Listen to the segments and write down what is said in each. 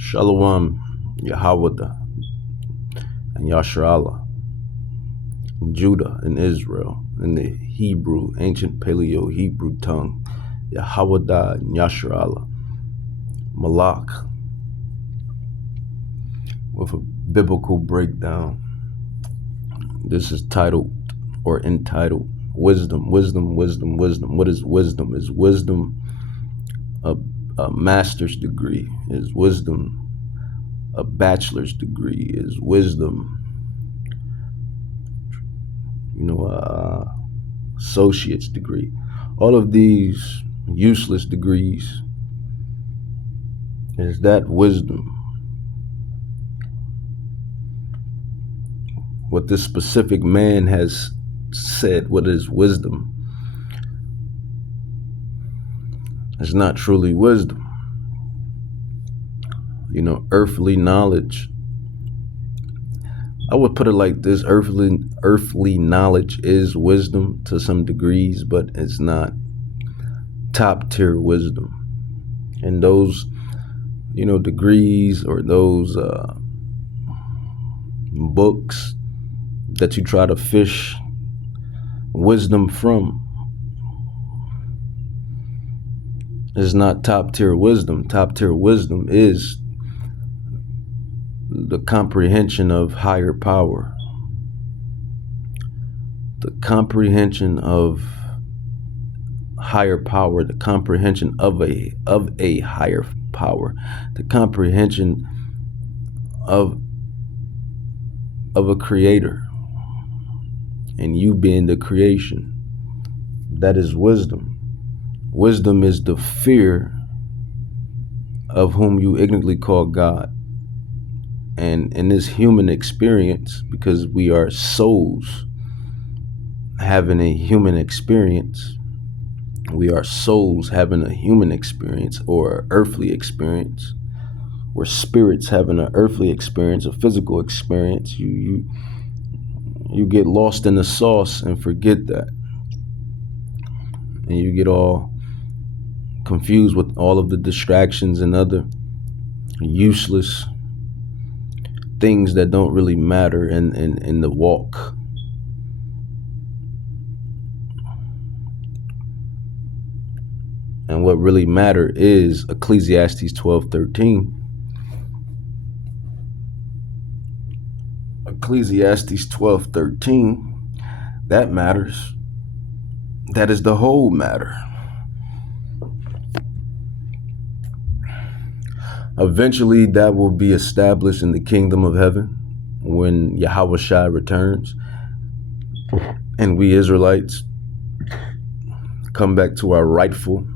Shalom, Yahawada, and Yasharallah, Judah and Israel, in the Hebrew, ancient Paleo Hebrew tongue, Yahawada and Yasharallah, Malak, with a biblical breakdown. This is titled or entitled Wisdom, Wisdom, Wisdom, Wisdom. What is wisdom? Is wisdom a master's degree? Is wisdom a bachelor's degree? Is wisdom, associate's degree? All of these useless degrees, is that wisdom? What this specific man has said, what is wisdom, is not truly wisdom. Earthly knowledge, I would put it like this: earthly knowledge is wisdom to some degrees, but it's not top tier wisdom. And those, degrees, or those books that you try to fish wisdom from, is not top tier wisdom. Top tier wisdom is the comprehension of higher power, the comprehension of higher power, the comprehension of a higher power, the comprehension of a creator, and you being the creation. That is wisdom. Wisdom is the fear of whom you ignorantly call God. And in this human experience, because we are souls having a human experience, we are souls having a human experience or earthly experience. We're spirits having an earthly experience, a physical experience. You get lost in the sauce and forget that. And you get all confused with all of the distractions and other useless things that don't really matter in the walk. And what really matter is Ecclesiastes 12:13. Ecclesiastes 12:13, that matters. That is the whole matter. Eventually, that will be established in the kingdom of heaven when Yahweh Shai returns and we Israelites come back to our rightful,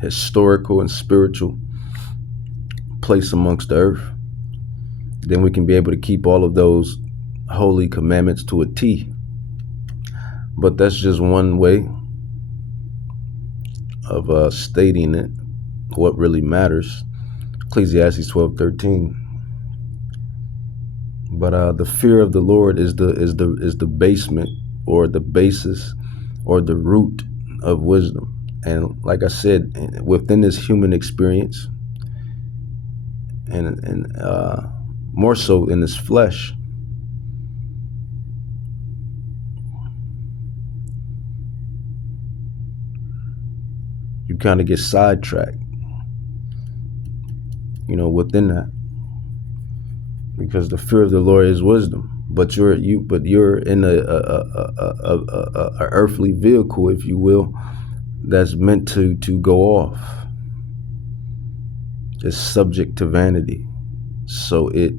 historical, and spiritual place amongst the earth. Then we can be able to keep all of those holy commandments to a T. But that's just one way of stating it, what really matters. Ecclesiastes 12:13. But the fear of the Lord is the basement, or the basis, or the root of wisdom. And like I said, within this human experience, and more so in this flesh, you kind of get sidetracked, within that, because the fear of the Lord is wisdom. But you're in a earthly vehicle, if you will, that's meant to go off. It's subject to vanity, so it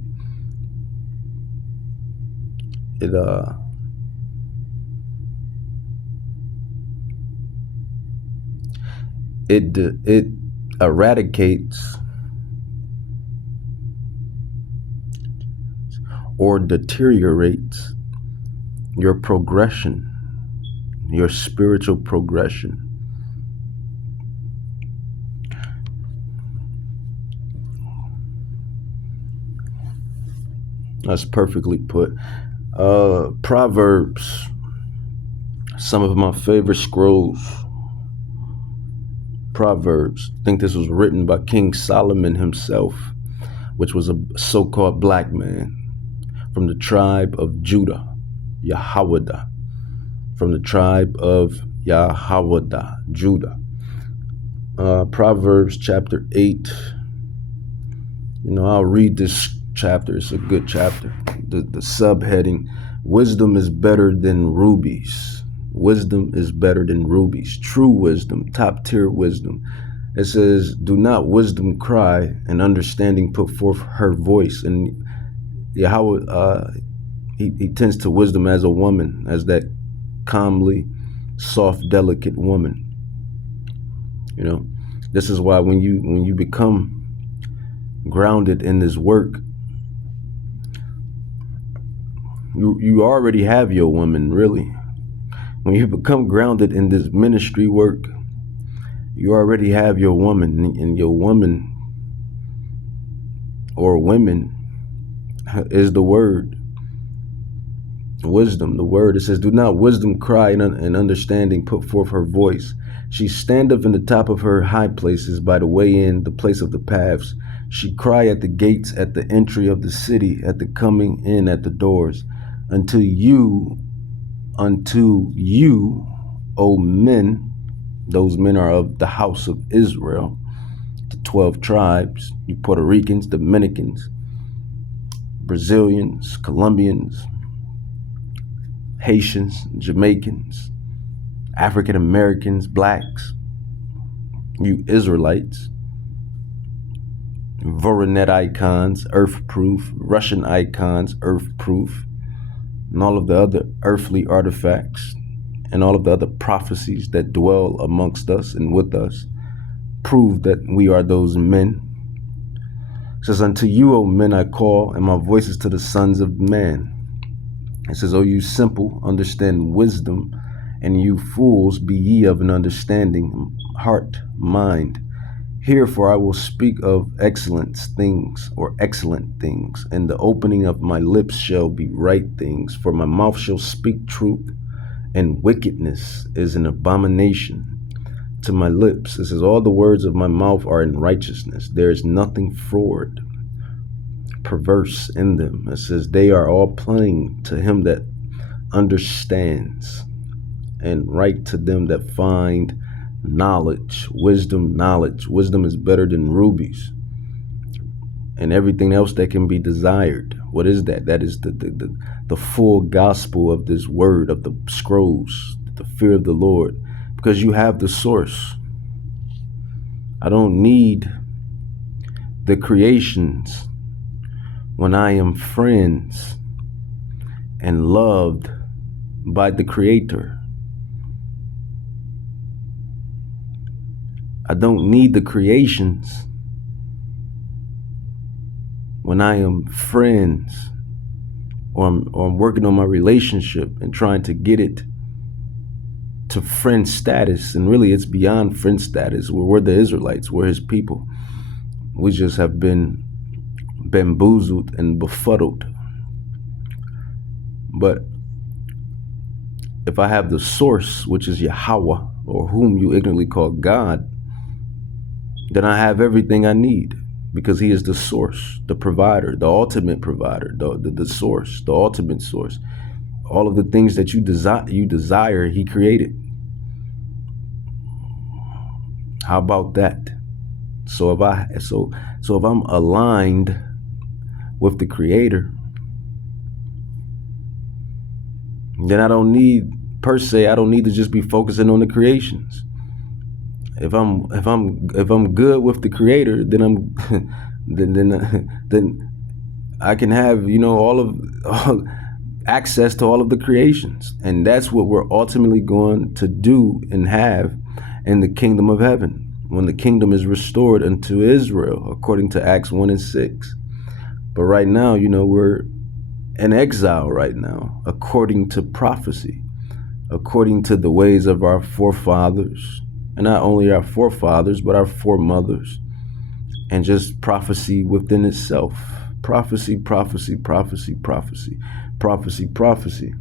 eradicates or deteriorates your progression, your spiritual progression. That's perfectly put. Proverbs, some of my favorite scrolls. Proverbs. I think this was written by King Solomon himself, which was a so-called black man from the tribe of Judah, Yahwadah, from the tribe of Yahwadah, Judah. Proverbs chapter 8. I'll read this chapter. It's a good chapter. The subheading, wisdom is better than rubies. Wisdom is better than rubies. True wisdom, top tier wisdom. It says, do not wisdom cry, and understanding put forth her voice. And Yahweh, he tends to wisdom as a woman, as that calmly, soft, delicate woman. This is why when you become grounded in this work, you already have your woman, really. When you become grounded in this ministry work, you already have your woman, and your woman or women is the word. Wisdom, the word. It says, do not wisdom cry, and understanding put forth her voice. She standeth in the top of her high places, by the way in, the place of the paths. She cry at the gates, at the entry of the city, at the coming in at the doors. Unto you, O men, those men are of the house of Israel, the 12 tribes, you Puerto Ricans, Dominicans, Brazilians, Colombians, Haitians, Jamaicans, African Americans, blacks, you Israelites, Voronet icons, earth proof, Russian icons, earth proof, and all of the other earthly artifacts and all of the other prophecies that dwell amongst us and with us prove that we are those men. It says, unto you, O men, I call, and my voice is to the sons of man. It says, O you simple, understand wisdom, and you fools, be ye of an understanding heart, mind. Herefore I will speak of excellent things, and the opening of my lips shall be right things, for my mouth shall speak truth, and wickedness is an abomination to my lips. It says, all the words of my mouth are in righteousness. There is nothing froward, perverse in them. It says, they are all plain to him that understands, and right to them that find knowledge. Wisdom is better than rubies and everything else that can be desired. What is that? That is the full gospel of this word, of the scrolls, the fear of the Lord, because you have the source. I don't need the creations when I am friends and loved by the Creator. I don't need the creations when I am friends, or I'm working on my relationship and trying to get it to friend status. And really it's beyond friend status. We're the Israelites. We're his people. We just have been bamboozled and befuddled. But if I have the source, which is Yahweh, or whom you ignorantly call God, then I have everything I need, because he is the source, the provider, the ultimate provider, the source, the ultimate source. All of the things that you desire, he created. How about that? So if I'm aligned with the Creator, then I don't need to just be focusing on the creations. If I'm good with the Creator, then then I can have all access to all of the creations, and that's what we're ultimately going to do and have in the kingdom of heaven when the kingdom is restored unto Israel, according to Acts 1:6. But right now, we're in exile right now, according to prophecy, according to the ways of our forefathers. And not only our forefathers, but our foremothers. And just prophecy within itself. Prophecy, prophecy, prophecy, prophecy, prophecy, prophecy.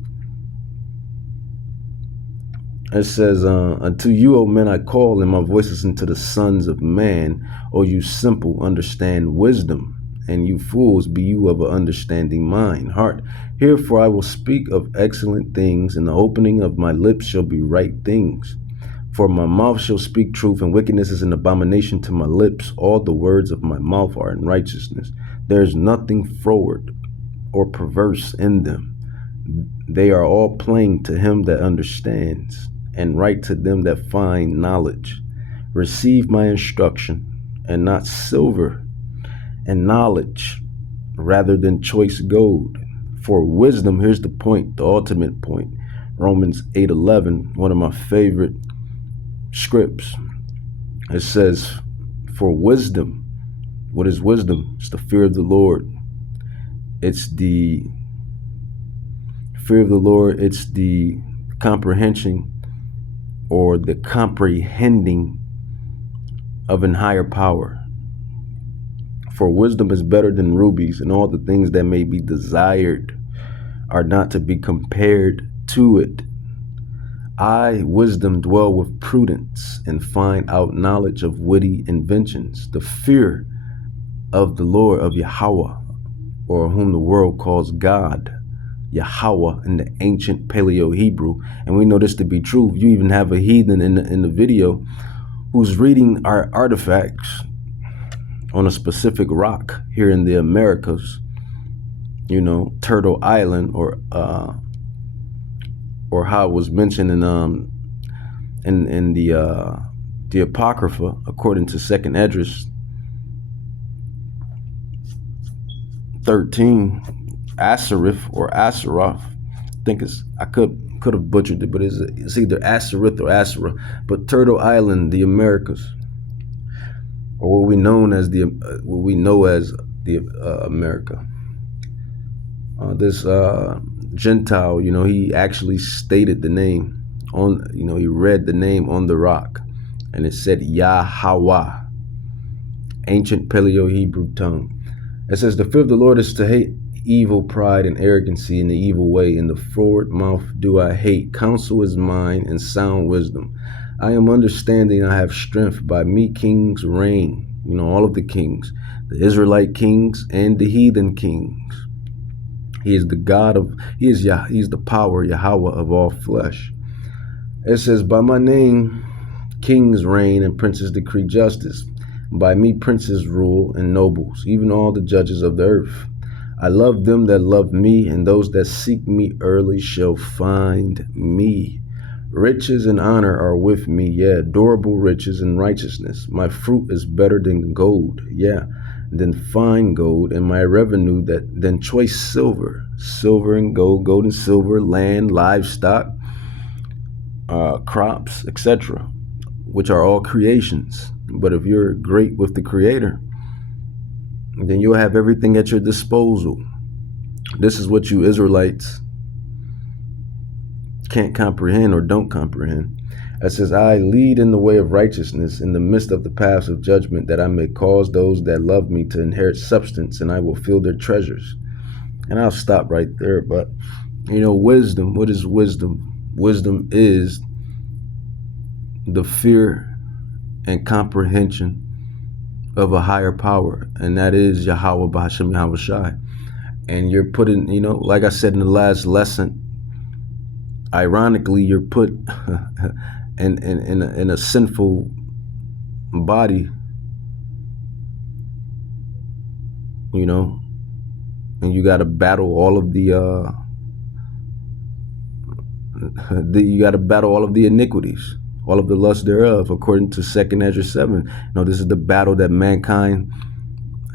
It says, unto you, O men, I call, and my voice is unto the sons of man. O you simple, understand wisdom, and you fools, be you of an understanding mind. Heart, herefore I will speak of excellent things, and the opening of my lips shall be right things. For my mouth shall speak truth, and wickedness is an abomination to my lips. All the words of my mouth are in righteousness. There is nothing froward or perverse in them. They are all plain to him that understands, and right to them that find knowledge. Receive my instruction, and not silver, and knowledge rather than choice gold. For wisdom, here's the point, the ultimate point. Romans 8:11, one of my favorite scripts. It says, for wisdom, what is wisdom? It's the fear of the Lord. It's the fear of the Lord. It's the comprehension or the comprehending of an higher power. For wisdom is better than rubies, and all the things that may be desired are not to be compared to it. I, wisdom, dwell with prudence, and find out knowledge of witty inventions. The fear of the Lord, of Yahweh, or whom the world calls God, Yahweh in the ancient Paleo-Hebrew. And we know this to be true. You even have a heathen in the video who's reading our artifacts on a specific rock here in the Americas, you know, Turtle Island, or how it was mentioned in the Apocrypha, according to 2nd Esdras 13, Asarith or Asaroth. I think I could have butchered it, but it's either Asarith or Asara. But Turtle Island, the Americas, or what we know as the America. This Gentile, you know, he actually stated the name on, you know, he read the name on the rock, and it said Yahweh, ancient Paleo-Hebrew tongue. It says, the fear of the Lord is to hate evil, pride, and arrogancy, in the evil way. In the forward mouth do I hate. Counsel is mine, and sound wisdom. I am understanding, I have strength. By me kings reign. You know, all of the kings, the Israelite kings and the heathen kings. He is the God of, he's the power, Yahweh of all flesh. It says, by my name kings reign, and princes decree justice. By me princes rule, and nobles, even all the judges of the earth. I love them that love me, and those that seek me early shall find me. Riches and honor are with me, yeah, durable riches and righteousness. My fruit is better than gold, yeah, than fine gold, and my revenue than choice silver. Silver and gold, gold and silver, land, livestock, crops, etc., which are all creations. But if you're great with the Creator, then you'll have everything at your disposal. This is what you Israelites can't comprehend or don't comprehend. It says, I lead in the way of righteousness, in the midst of the paths of judgment, that I may cause those that love me to inherit substance, and I will fill their treasures. And I'll stop right there. But, you know, wisdom, what is wisdom? Wisdom is the fear and comprehension of a higher power, and that is Yahweh B'Hashem Yahweh Shai. And you're putting, you know, like I said in the last lesson, ironically, you're put in a sinful body, you know, and you got to battle all of the iniquities, all of the lust thereof, according to 2nd Esdras 7. You know, this is the battle that mankind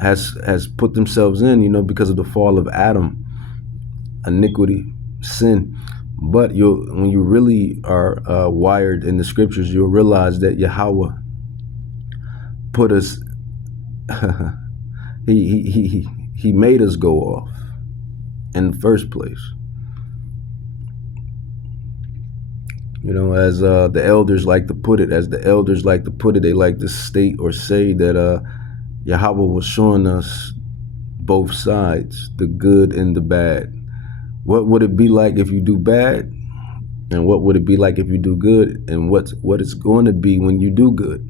has put themselves in, you know, because of the fall of Adam, iniquity, sin. But when you really are wired in the scriptures, you'll realize that Yahweh put us, he made us go off in the first place. You know, as the elders like to put it, they like to state or say that Yahweh was showing us both sides, the good and the bad. What would it be like if you do bad? And what would it be like if you do good? And what it's going to be when you do good?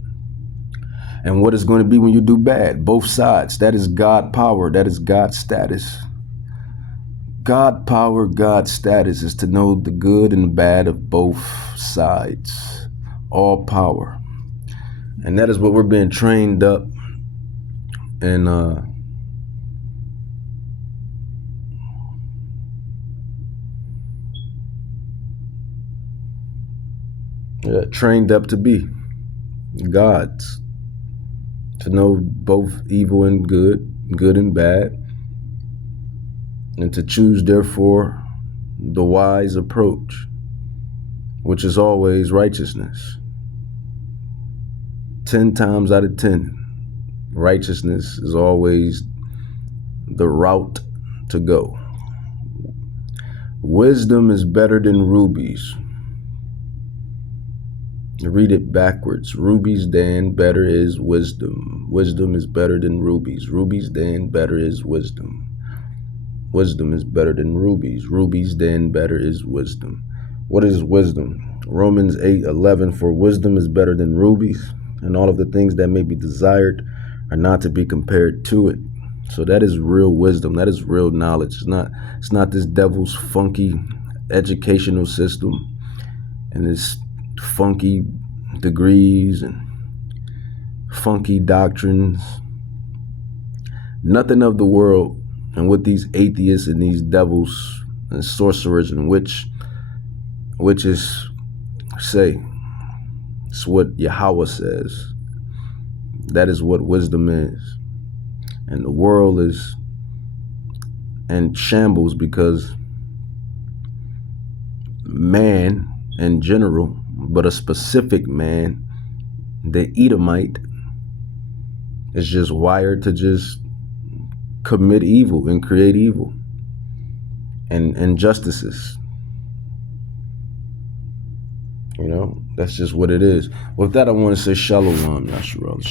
And what it's going to be when you do bad? Both sides. That is God power. That is God status. God power, God status is to know the good and the bad of both sides. All power. And that is what we're being trained up and trained up to be gods, to know both evil and good, good and bad, and to choose, therefore, the wise approach, which is always righteousness. 10 times out of 10, righteousness is always the route to go. Wisdom is better than rubies. Read it backwards. Rubies then better is wisdom. Wisdom is better than rubies. Rubies then better is wisdom. Wisdom is better than rubies. Rubies then better is wisdom. What is wisdom? Romans 8:11, for wisdom is better than rubies, and all of the things that may be desired are not to be compared to it. So that is real wisdom. That is real knowledge. It's not this devil's funky educational system and this funky degrees and funky doctrines. Nothing of the world. And what these atheists and these devils and sorcerers and witches say, it's what Yahweh says. That is what wisdom is. And the world is in shambles because man in general, but a specific man, the Edomite, is just wired to just commit evil and create evil and injustices. You know, that's just what it is. With that, I want to say Shalom, Yasharal.